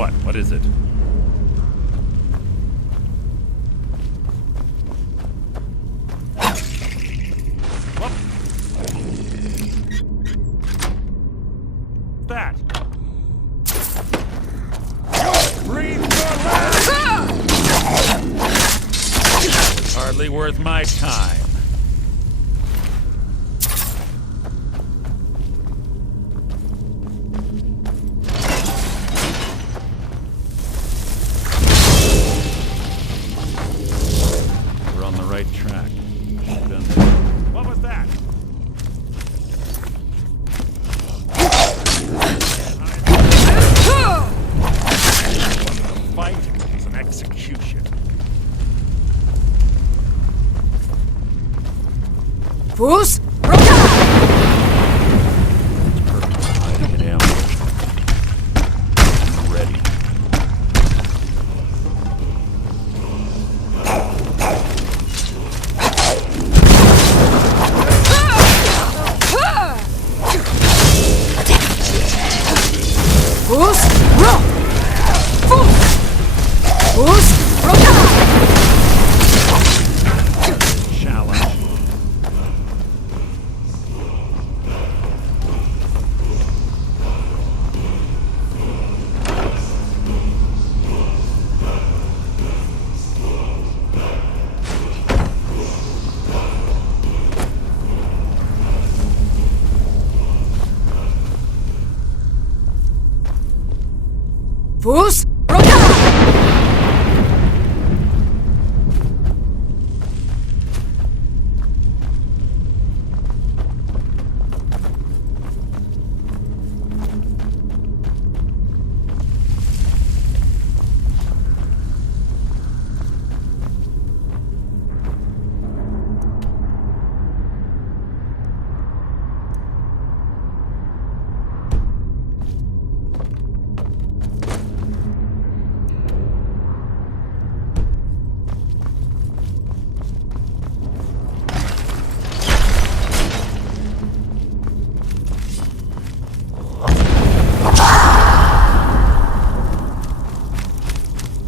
What? What is it? What? That? Breathe your last! Hardly worth my time. We're on the right track. Done this. What was that? The fight is an execution. Fus! Perfect time to get ambushed. I'm ready. Fus! Ro! Fus! Fus! Roka! Challenge. Fus! Roka!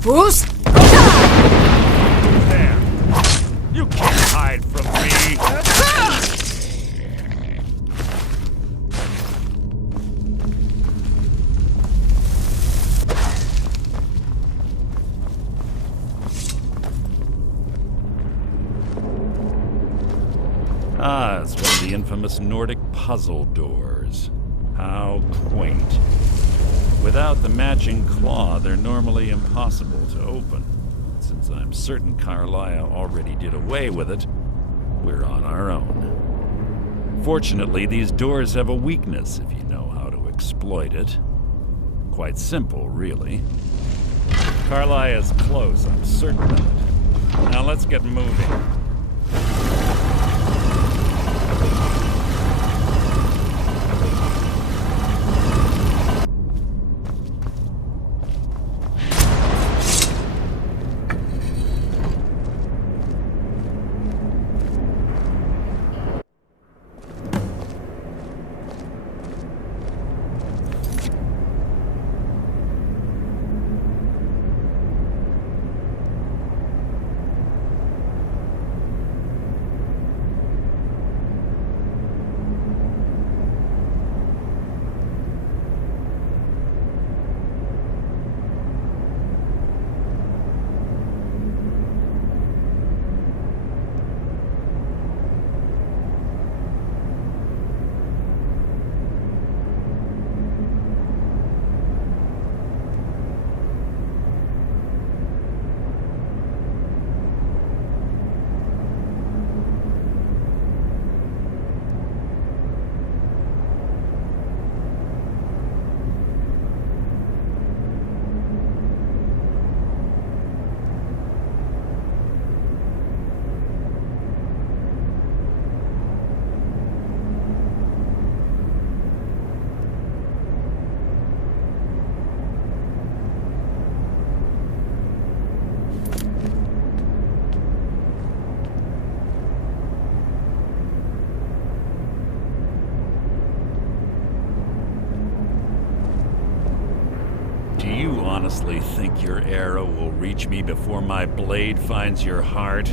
Fus! Roka! There. You can't hide from me. Ah, it's one of the infamous Nordic puzzle doors. How quaint. Without the matching claw, they're normally impossible to open. Since I'm certain Carlisle already did away with it, we're on our own. Fortunately, these doors have a weakness if you know how to exploit it. Quite simple, really. Carlisle is close, I'm certain of it. Now let's get moving. honestly think your arrow will reach me before my blade finds your heart?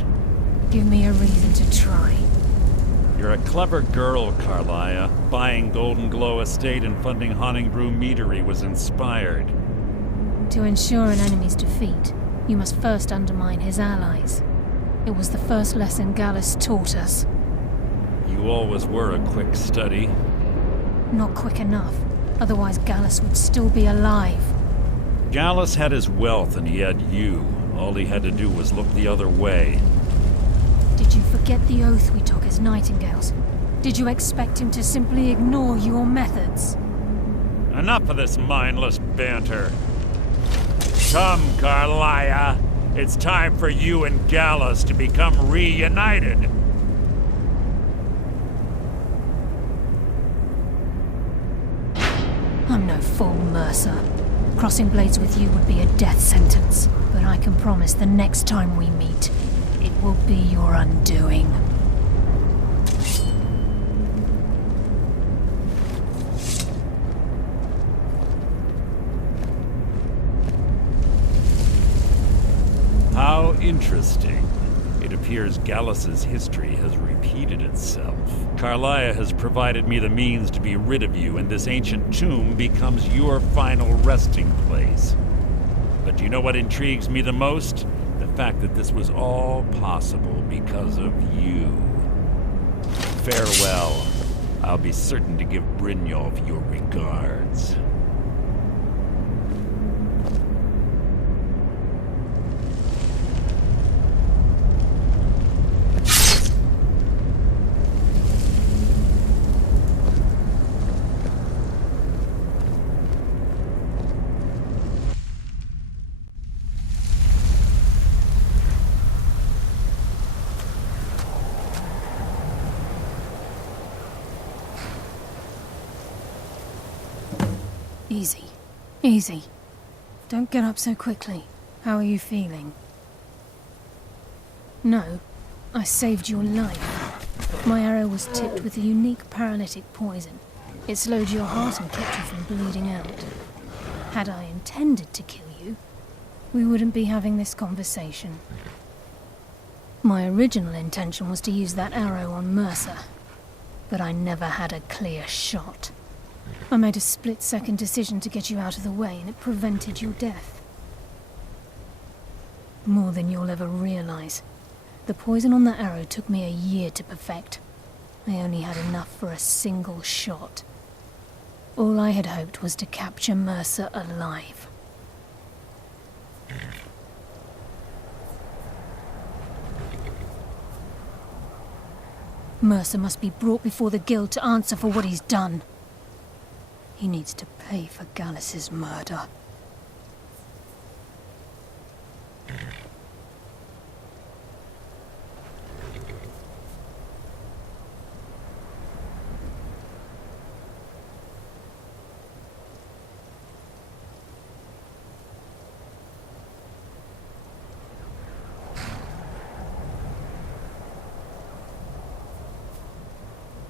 Give me a reason to try. You're a clever girl, Carlia. Buying Golden Glow Estate and funding Honningbrew Meadery was inspired. To ensure an enemy's defeat, you must first undermine his allies. It was the first lesson Gallus taught us. You always were a quick study. Not quick enough, otherwise Gallus would still be alive. Gallus had his wealth and he had you. All he had to do was look the other way. Did you forget the oath we took as Nightingales? Did you expect him to simply ignore your methods? Enough of this mindless banter. Come, Carlia. It's time for you and Gallus to become reunited. I'm no fool, Mercer. Crossing blades with you would be a death sentence, but I can promise the next time we meet, it will be your undoing. How interesting. It appears Gallus's history has repeated itself. Carlia has provided me the means to be rid of you, and this ancient tomb becomes your final resting place. But do you know what intrigues me the most? The fact that this was all possible because of you. Farewell. I'll be certain to give Brynjolf your regards. Easy. Easy. Don't get up so quickly. How are you feeling? No, I saved your life. My arrow was tipped with a unique paralytic poison. It slowed your heart and kept you from bleeding out. Had I intended to kill you, we wouldn't be having this conversation. My original intention was to use that arrow on Mercer, but I never had a clear shot. I made a split-second decision to get you out of the way, and it prevented your death. More than you'll ever realize. The poison on that arrow took me a year to perfect. I only had enough for a single shot. All I had hoped was to capture Mercer alive. Mercer must be brought before the Guild to answer for what he's done. He needs to pay for Gallus's murder.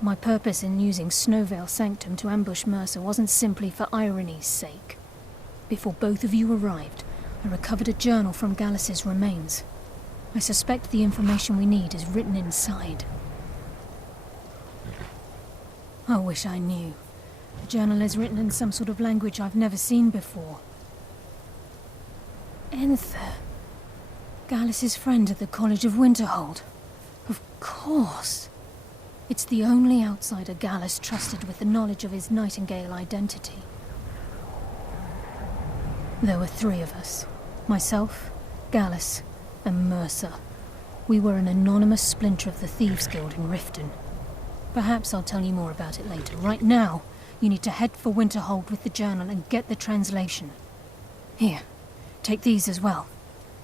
My purpose in using Snowvale Sanctum to ambush Mercer wasn't simply for irony's sake. Before both of you arrived, I recovered a journal from Gallus's remains. I suspect the information we need is written inside. I wish I knew. The journal is written in some sort of language I've never seen before. Enther. Gallus's friend at the College of Winterhold. Of course. It's the only outsider Gallus trusted with the knowledge of his Nightingale identity. There were 3 of us. Myself, Gallus, and Mercer. We were an anonymous splinter of the Thieves' Guild in Riften. Perhaps I'll tell you more about it later. Right now, you need to head for Winterhold with the journal and get the translation. Here, take these as well.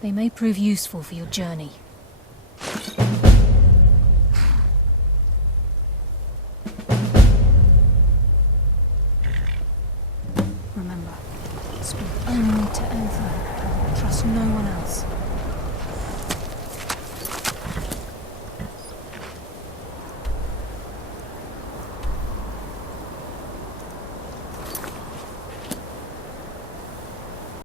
They may prove useful for your journey. Remember, speak only to Enther. Trust no one else.